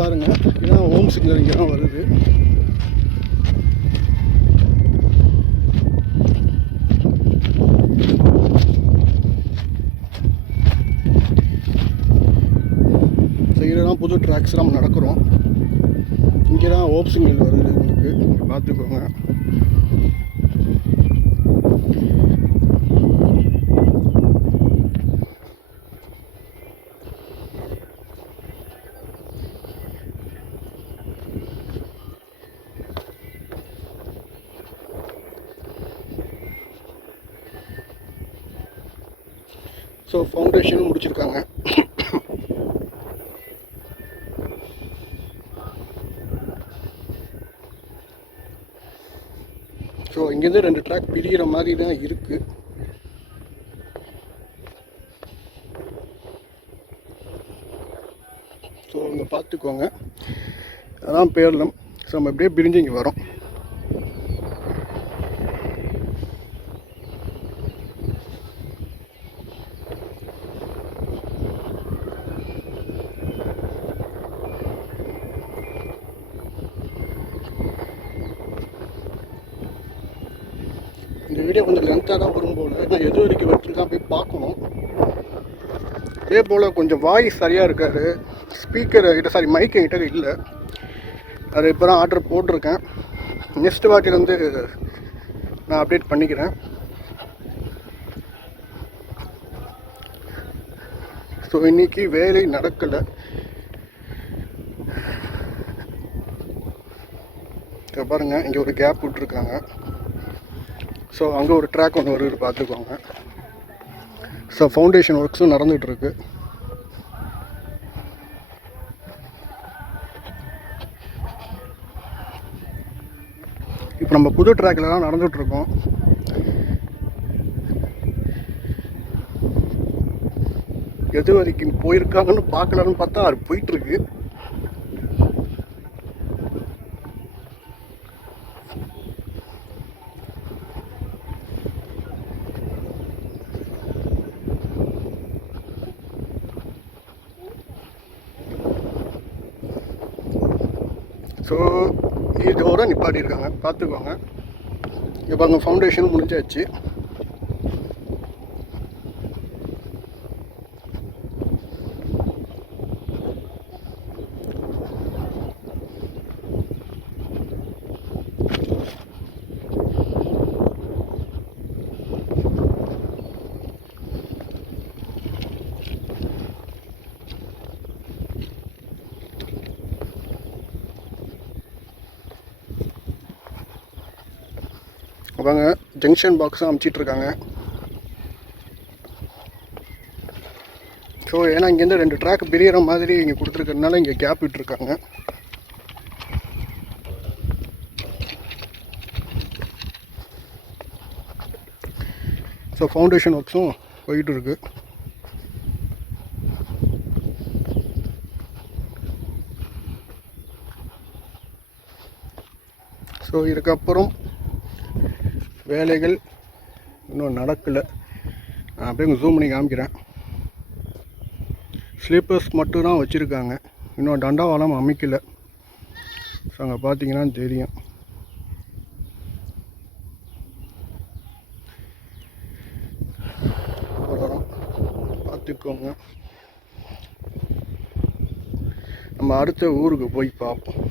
பாருங்கள் ஏன்னா home signal இங்கே தான் வருது. தான் புது ட்ராக்ஸ் நம்ம நடக்கிறோம். இங்கே தான் ஹோம் சிக்னல் வருது உங்களுக்கு. பார்த்துக்கோங்க. ஸோ ஃபவுண்டேஷனும் முடிச்சிருக்காங்க. ஸோ இங்கேருந்து ரெண்டு ட்ராக் பிரிகிற மாதிரி தான் இருக்குது ஸோ இங்கே பார்த்துக்கோங்க. அதான் பேரலம் ஸோ நம்ம எப்படியே பிரிஞ்சு இங்கே வரோம். இந்த வீடியோ கொஞ்சம் லென்த்தாக தான் வரும் போல் நான் எது வரைக்கும் வச்சுருக்கான் போய் பார்க்கணும். இதே போல் கொஞ்சம் வாய்ஸ் சரியாக இருக்காது. ஸ்பீக்கர் கிட்ட சாரி மைக் கிட்ட இல்லை. அது இப்போ தான் ஆர்டர் போட்டிருக்கேன். நெக்ஸ்ட் வாட்டிலேருந்து நான் அப்டேட் பண்ணிக்கிறேன். ஸோ இன்றைக்கி வேலை நடக்கலை. பாருங்கள் இங்கே ஒரு கேப் விட்ருக்காங்க ஸோ அங்கே ஒரு ட்ராக் ஒன்று வருது பார்த்துக்கோங்க. ஸோ ஃபவுண்டேஷன் ஒர்க்ஸும் நடந்துகிட்ருக்கு இப்போ நம்ம புது ட்ராக்ல தான் எது வரைக்கும் போயிருக்காங்கன்னு பார்க்கலான்னு பார்த்தா அது போயிட்டுருக்கு. ஸோ இதோட நிப்பாட்டியிருக்காங்க. பார்த்துக்கோங்க. இப்போ அங்கே ஃபவுண்டேஷன் முடிஞ்சாச்சு. அவங்க ஜங்ஷன் பாக்ஸும் அமுச்சிட்ருக்காங்க ஸோ ஏன்னா இங்கேருந்து ரெண்டு ட்ராக் பிரியற மாதிரி இங்கே கொடுத்துருக்கறதுனால இங்கே கேப் விட்டுருக்காங்க. ஸோ ஃபவுண்டேஷன் ஒர்க்ஸும் போயிட்டு இருக்கு ஸோ இதுக்கப்புறம் வேலைகள் இன்னும் நடக்கலை. நான் அப்படியே ஜூம் பண்ணி காமிக்கிறேன். ஸ்லீப்பர்ஸ் மட்டும் தான் வச்சுருக்காங்க. இன்னும் தண்டவாளம் அமைக்கல. ஸோ அங்கே பார்த்தீங்கன்னா தெரியும். பார்த்துக்கோங்க. நம்ம அடுத்த ஊருக்கு போய் பார்ப்போம்.